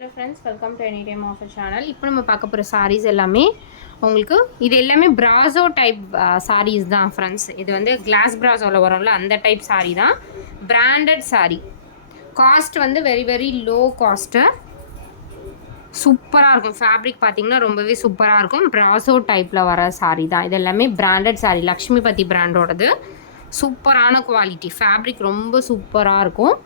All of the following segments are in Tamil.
Hello friends, welcome to Anytime Offer channel. இப்போ நம்ம பார்க்க போகிற sarees எல்லாமே உங்களுக்கு இது எல்லாமே பிராசோ டைப் sarees தான் ஃப்ரெண்ட்ஸ். இது வந்து கிளாஸ் பிராசோவில் வரும்ல அந்த டைப் saree தான். Branded saree. காஸ்ட் வந்து வெரி லோ காஸ்ட்டு. சூப்பராக இருக்கும். ஃபேப்ரிக் பார்த்திங்கன்னா ரொம்பவே சூப்பராக இருக்கும். பிராசோ டைப்பில் வர saree தான். இது எல்லாமே பிராண்டட் saree. லக்ஷ்மிபதி பிராண்டோடது. சூப்பரான குவாலிட்டி. ஃபேப்ரிக் ரொம்ப சூப்பராக இருக்கும்.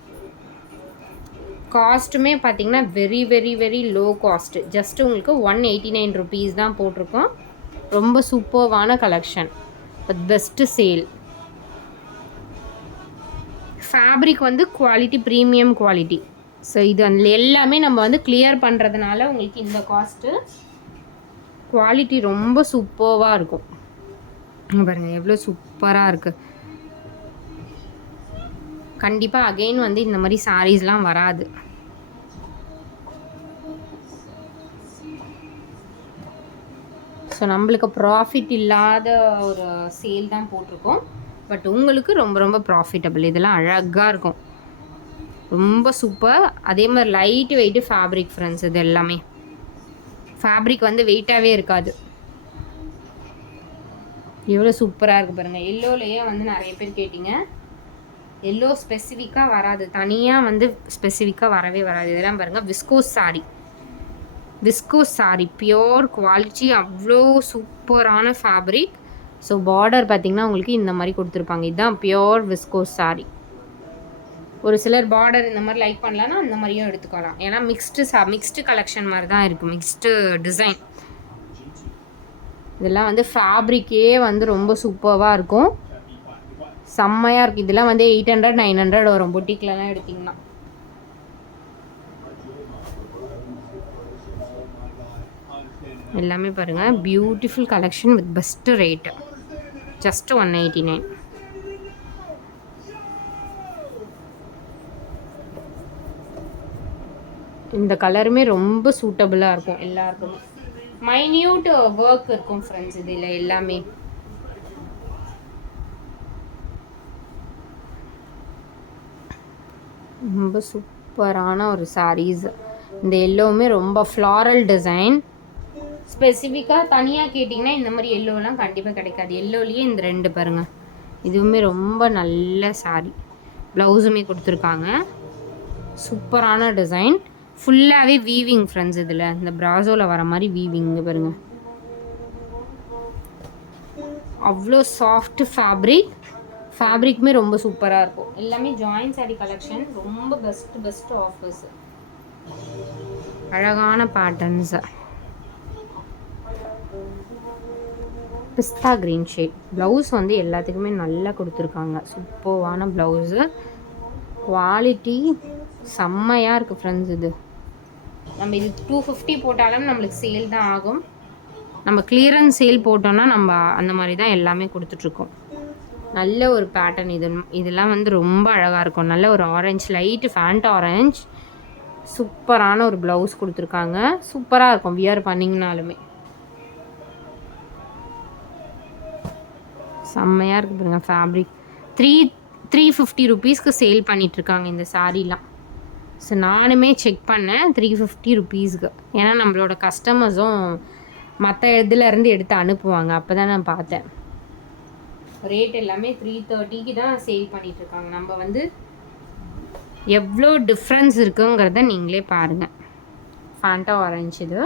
காஸ்ட்டுமே பார்த்திங்கன்னா வெரி லோ காஸ்ட்டு. ஜஸ்ட் உங்களுக்கு 189 ருபீஸ் தான் போட்டிருக்கோம். ரொம்ப சூப்பர்வான கலெக்ஷன். Best sale. ஃபேப்ரிக் வந்து குவாலிட்டி ப்ரீமியம் குவாலிட்டி. ஸோ இது வந்து எல்லாமே நம்ம வந்து கிளியர் பண்ணுறதுனால உங்களுக்கு இந்த காஸ்ட்டு. குவாலிட்டி ரொம்ப சூப்பர்வாக இருக்கும். பாருங்கள் எவ்வளோ சூப்பராக இருக்குது. கண்டிப்பாக அகெயின் வந்து இந்த மாதிரி சாரீஸ்லாம் வராது. ஸோ நம்மளுக்கு ப்ராஃபிட் இல்லாத ஒரு சேல் தான் போட்டிருக்கோம். பட் உங்களுக்கு ரொம்ப ப்ராஃபிட்டபிள். இதெல்லாம் அழகாக இருக்கும். ரொம்ப சூப்பர். அதே மாதிரி லைட் வெயிட்டு ஃபேப்ரிக் ஃப்ரெண்ட்ஸ். இது எல்லாமே ஃபேப்ரிக் வந்து வெயிட்டாகவே இருக்காது. எவ்வளோ சூப்பராக இருக்குது பாருங்கள். எல்லோலேயே வந்து நிறைய பேர் கேட்டிங்க. எல்லோ ஸ்பெசிஃபிக்காக வராது, தனியாக வந்து ஸ்பெசிஃபிக்காக வரவே வராது. இதெல்லாம் பாருங்கள் viscose sari. Viscose sari pure quality. அவ்வளோ சூப்பரான ஃபேப்ரிக். ஸோ பார்டர் பார்த்திங்கன்னா உங்களுக்கு இந்த மாதிரி கொடுத்துருப்பாங்க. இதுதான் பியோர் விஸ்கோஸ் சாரீ. ஒரு சிலர் பார்டர் இந்த மாதிரி லைக் பண்ணலன்னா அந்த மாதிரியும் எடுத்துக்கலாம். ஏன்னா மிக்ஸ்டு கலெக்ஷன் மாதிரி தான் இருக்குது. Mixed design. இதெல்லாம் வந்து ஃபேப்ரிக்கே வந்து ரொம்ப சூப்பராக இருக்கும். செம்மையாக இருக்குது. இதெல்லாம் வந்து 800 900 வரும் பொட்டிக்லலாம் எடுத்திங்கன்னா. எல்லாமே பாருங்கள் beautiful collection with best rate. Just 189. இந்த கலருமே ரொம்ப சூட்டபுளாக இருக்கும் எல்லாருக்குமே. மைன்யூட் ஒர்க் இருக்கும் ஃப்ரெண்ட்ஸ் இதில் எல்லாமே. ரொம்ப சூப்பரான ஒரு சாரீஸ். இந்த எல்லோவுமே ரொம்ப ஃப்ளாரல் டிசைன். ஸ்பெசிஃபிக்காக தனியாக கேட்டிங்கன்னா இந்த மாதிரி எல்லோலாம் கண்டிப்பாக கிடைக்காது. எல்லோலேயே இந்த ரெண்டு பாருங்கள். இதுவுமே ரொம்ப நல்ல சாரீ. ப்ளவுஸுமே கொடுத்துருக்காங்க. சூப்பரான டிசைன். ஃபுல்லாகவே வீவிங் ஃப்ரெண்ட்ஸ். இதில் இந்த ப்ராசோவில் வர மாதிரி வீவிங் பாருங்கள். அவ்வளோ சாஃப்ட் ஃபேப்ரிக். ஃபேப்ரிக்குமே ரொம்ப சூப்பராக இருக்கும். எல்லாமே ஜாயின்ட் சாரீ கலெக்ஷன். ரொம்ப பெஸ்ட் ஆஃபர்ஸ். அழகான பேட்டர்ன்ஸ். பிஸ்தா க்ரீன் ஷேட். ப்ளவுஸ் வந்து எல்லாத்துக்குமே நல்லா கொடுத்துருக்காங்க. சூப்பரான ப்ளவுஸு. குவாலிட்டி செம்மையாக இருக்குது ஃப்ரெண்ட்ஸ். இது நம்ம இது 250 போட்டாலும் நம்மளுக்கு சேல் தான் ஆகும். நம்ம கிளியரன்ஸ் சேல் போட்டோம்னா நம்ம அந்த மாதிரி தான் எல்லாமே கொடுத்துட்ருக்கோம். நல்ல ஒரு பேட்டர்ன். இதெல்லாம் வந்து ரொம்ப அழகாக இருக்கும். நல்ல ஒரு ஆரஞ்சு, லைட்டு ஃபேண்ட் ஆரஞ்ச். சூப்பரான ஒரு ப்ளவுஸ் கொடுத்துருக்காங்க. சூப்பராக இருக்கும் வியர் பண்ணிங்கனாலுமே. செம்மையாக இருக்குது பாருங்க ஃபேப்ரிக். 350 ருபீஸ்க்கு சேல் பண்ணிகிட்ருக்காங்க இந்த சாரீலாம். ஸோ நானுமே செக் பண்ணேன் 350 ருபீஸ்க்கு. ஏன்னா நம்மளோட கஸ்டமர்ஸும் மற்ற இதுலேருந்து எடுத்து அனுப்புவாங்க. அப்போ தான் நான் பார்த்தேன். ரேட் எல்லாமே 330க்கு தான் சேல் பண்ணிகிட்ருக்காங்க. நம்ம வந்து எவ்வளோ டிஃப்ரென்ஸ் இருக்குங்கிறத நீங்களே பாருங்கள். Fanta orange. இது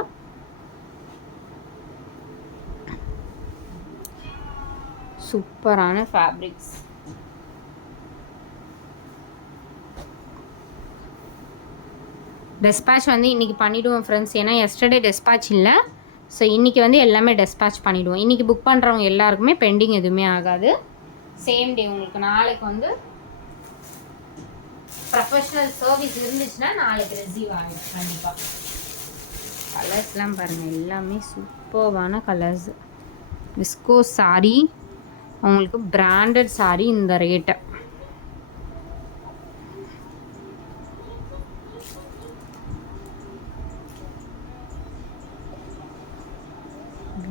சூப்பரான ஃபேப்ரிக்ஸ். டெஸ்பேட்ச் வந்து இன்றைக்கி பண்ணிவிடுவோம் ஃப்ரெண்ட்ஸ். ஏன்னா எஸ்டர்டே டெஸ்பேட்ச் இல்லை. ஸோ இன்றைக்கி வந்து எல்லாமே டெஸ்பேட்ச் பண்ணிவிடுவோம். இன்றைக்கி புக் பண்ணுறவங்க எல்லாருக்குமே பெண்டிங் எதுவுமே ஆகாது. சேம் டே உங்களுக்கு. நாளைக்கு வந்து ப்ரொஃபஷ்னல் சர்வீஸ் இருந்துச்சுன்னா நாளைக்கு ரிசீவ் ஆகும் கண்டிப்பாக. கலர்ஸ்லாம் பாருங்கள். எல்லாமே சூப்பர்வான கலர்ஸ். விஸ்கோஸ் சாரீ. உங்களுக்கு பிராண்டட் சாரீ. இந்த ரேட்டை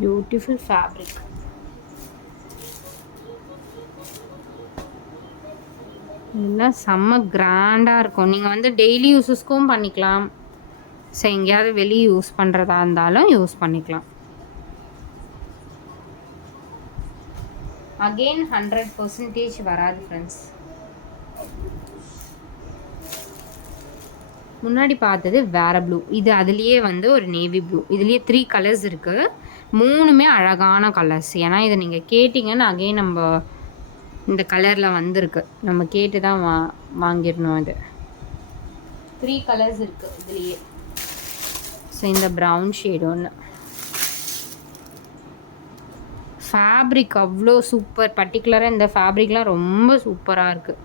பியூட்டிஃபுல் ஃபேப்ரிக். இதெல்லாம் செம்ம கிராண்டாக இருக்கும். நீங்கள் வந்து டெய்லி யூஸஸ்க்கும் பண்ணிக்கலாம். ஸோ எங்கேயாவது வெளியே யூஸ் பண்ணுறதா இருந்தாலும் யூஸ் பண்ணிக்கலாம். அகெயின் 100% வராது ஃப்ரெண்ட்ஸ். முன்னாடி பார்த்தது வேறு ப்ளூ, இது அதுலேயே வந்து ஒரு நேவி ப்ளூ. இதுலேயே 3 கலர்ஸ் இருக்குது, 3மே அழகான கலர்ஸ். ஏன்னா இதை நீங்கள் கேட்டிங்கன்னு அகெயின் நம்ம இந்த கலரில் வந்திருக்கு, நம்ம கேட்டு தான் வாங்கிடணும். இது 3 கலர்ஸ் இருக்குது இதுலேயே. ஸோ இந்த ப்ரௌன் ஷேடு ஒன்று. ஃபேப்ரிக் அவ்வளோ சூப்பர், பர்டிகுலராக இந்த ஃபேப்ரிக்லாம் ரொம்ப சூப்பராக இருக்குது.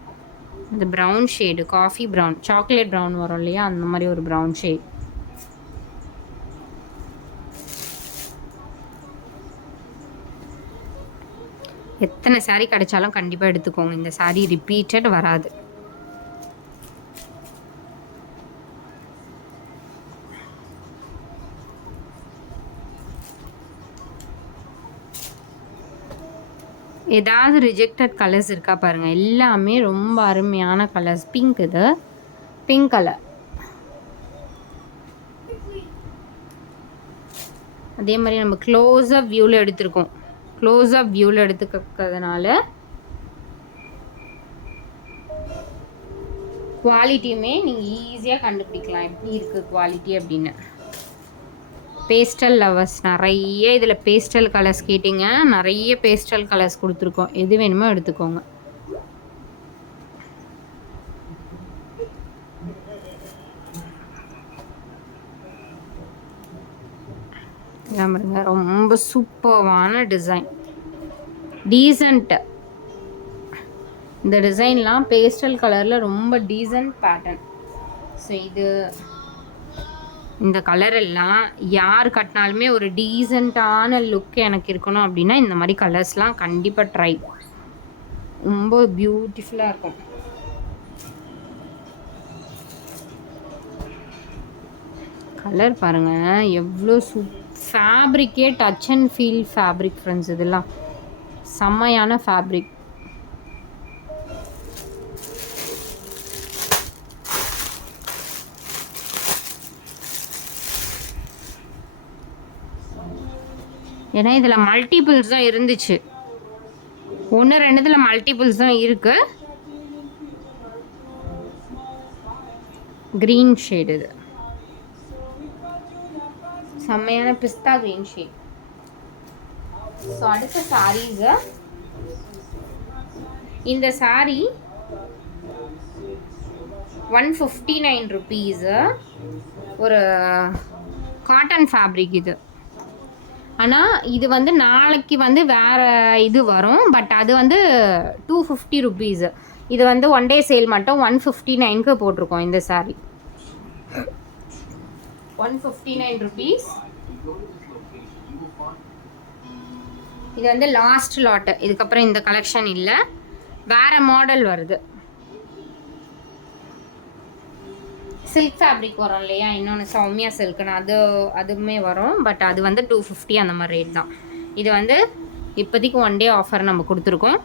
இந்த brown shade coffee brown, chocolate brown வரும் இல்லையா, அந்த மாதிரி ஒரு ப்ரௌன் ஷேட். எத்தனை சாரீ கிடைச்சாலும் கண்டிப்பாக எடுத்துக்கோங்க, இந்த சாரீ ரிப்பீட்டட் வராது. ஏதாவது ரிஜெக்டட் கலர்ஸ் இருக்கா பாருங்கள், எல்லாமே ரொம்ப அருமையான கலர்ஸ். பிங்க், இது பிங்க் கலர். அதே மாதிரி நம்ம க்ளோஸ்அப் வியூவில் எடுத்திருக்கோம். க்ளோஸ்அப் வியூவில் எடுத்துக்கிறதுனால குவாலிட்டியுமே நீங்கள் ஈஸியாக கண்டுபிடிக்கலாம் எப்படி இருக்குது குவாலிட்டி அப்படின்னு. பேஸ்டல் லவர்ஸ் நிறைய இதில் பேஸ்டல் கலர்ஸ் கேட்டிங்க, நிறைய பேஸ்டல் கலர்ஸ் கொடுத்துருக்கோம். எது வேணுமோ எடுத்துக்கோங்க. ரொம்ப சூப்பரான டிசைன், டீசன்ட். இந்த டிசைன்லாம் பேஸ்டல் கலரில் ரொம்ப டீசன்ட் பேட்டர்ன். ஸோ இது இந்த கலர் எல்லாம் யார் கட்டினாலுமே ஒரு டீசெண்டான லுக் எனக்கு இருக்கணும் அப்படின்னா இந்த மாதிரி கலர்ஸ்லாம் கண்டிப்பாக ட்ரை, ரொம்ப பியூட்டிஃபுல்லாக இருக்கும். கலர் பாருங்கள் எவ்வளோ ஃபேப்ரிக்கே touch and feel fabric friends. இதெல்லாம் செம்மையான ஃபேப்ரிக். ஏன்னா இதில் மல்டிபிள்ஸ் தான் இருந்துச்சு, 1-2 மல்டிபிள்ஸ் தான் இருக்குது. க்ரீன் ஷேடு, இது செம்மையான பிஸ்தா க்ரீன் ஷேட். ஸோ அடுத்த சாரீஸு, இந்த சாரீ 159 ருபீஸு. ஒரு காட்டன் ஃபேப்ரிக் இது. ஆனால் இது வந்து நாளைக்கு வந்து வேறு இது வரும், பட் அது வந்து 250 ருபீஸு. இது வந்து ஒன் டே சேல் மட்டும் 159க்கு போட்டிருக்கோம். இந்த சாரீ 159 ருபீஸ். இது வந்து லாஸ்ட் லாட்டு, இதுக்கப்புறம் இந்த கலெக்ஷன் இல்லை, வேறு மாடல் வருது. சில்க் ஃபேப்ரிக் வரும் இல்லையா, இன்னொன்று சௌமியா சில்க்குன்னு அதுவுமே வரும், பட் அது வந்து 250 அந்த மாதிரி ரேட் தான். இது வந்து இப்போதைக்கு ஒன் டே ஆஃபர் நம்ம கொடுத்துருக்கோம்,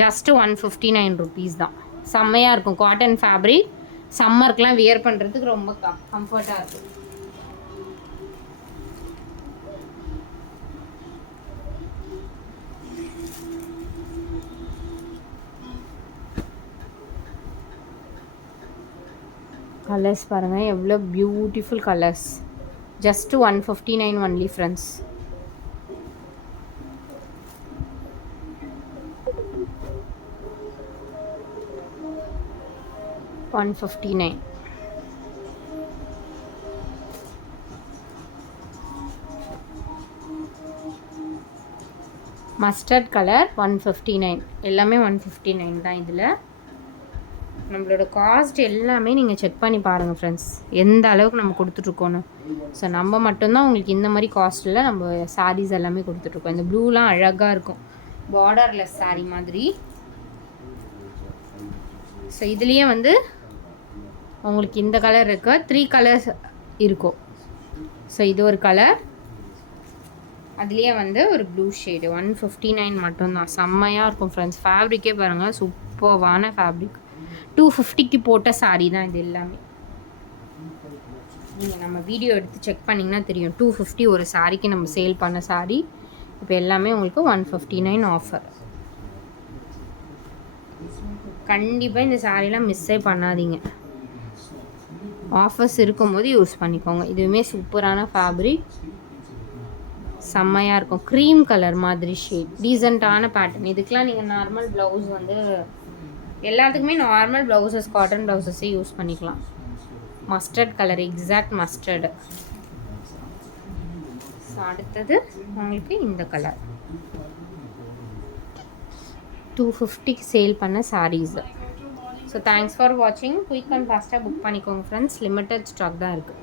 ஜஸ்ட்டு 159 ருபீஸ் தான். செம்மையாக இருக்கும், காட்டன் ஃபேப்ரிக், சம்மருக்குலாம் வியர் பண்ணுறதுக்கு ரொம்ப கம்ஃபர்ட்டாக இருக்கும். கலர்ஸ் பாருங்கள் எவ்வளோ beautiful colours. Just 159 only friends. $159. Mustard colour 159, எல்லாமே 159 தான். இதில் நம்மளோட காஸ்ட் எல்லாமே நீங்கள் செக் பண்ணி பாருங்கள் ஃப்ரெண்ட்ஸ், எந்த அளவுக்கு நம்ம கொடுத்துட்ருக்கோன்னு. ஸோ நம்ம மட்டும்தான் உங்களுக்கு இந்த மாதிரி காஸ்ட்டில் நம்ம சாரீஸ் எல்லாமே கொடுத்துட்ருக்கோம். இந்த ப்ளூலாம் அழகாக இருக்கும், பார்டர்லெஸ் சாரீ மாதிரி. ஸோ இதுலேயே வந்து உங்களுக்கு இந்த கலர் இருக்குது, 3 கலர்ஸ் இருக்கும். ஸோ இது ஒரு கலர், அதுலேயே வந்து ஒரு ப்ளூ ஷேடு. 159 மட்டும்தான், செம்மையாக இருக்கும் ஃப்ரெண்ட்ஸ். ஃபேப்ரிக்கே பாருங்கள் சூப்பர்வான ஃபேப்ரிக். 250க்கு போட்ட சாரீ தான் இது எல்லாமே. நீங்கள் நம்ம வீடியோ எடுத்து செக் பண்ணிங்கன்னா தெரியும். 250 ஒரு சாரிக்கு நம்ம சேல் பண்ண சாரி இப்போ எல்லாமே உங்களுக்கு 159 ஆஃபர். கண்டிப்பாக இந்த சாரீலாம் மிஸ்ஸே பண்ணாதீங்க. ஆஃபர்ஸ் இருக்கும்போது யூஸ் பண்ணிக்கோங்க. இதுவுமே சூப்பரான ஃபேப்ரிக், செம்மையாக இருக்கும். க்ரீம் கலர் மாதிரி ஷேட், டீசெண்டான பேட்டர்ன். இதுக்கெலாம் நீங்கள் நார்மல் ப்ளவுஸ் வந்து எல்லாத்துக்குமே நார்மல் ப்ளவுசஸ், காட்டன் ப்ளவுசஸே யூஸ் பண்ணிக்கலாம். Mustard colour, exact mustard. So அடுத்தது உங்களுக்கு இந்த கலர் 250க்கு சேல் பண்ண சாரீஸு. ஸோ தேங்க்ஸ் ஃபார் வாட்சிங். குயிக் அண்ட் ஃபாஸ்ட்டாக புக் பண்ணிக்கோங்க ஃப்ரெண்ட்ஸ். லிமிட்டட் ஸ்டாக் தான் இருக்குது.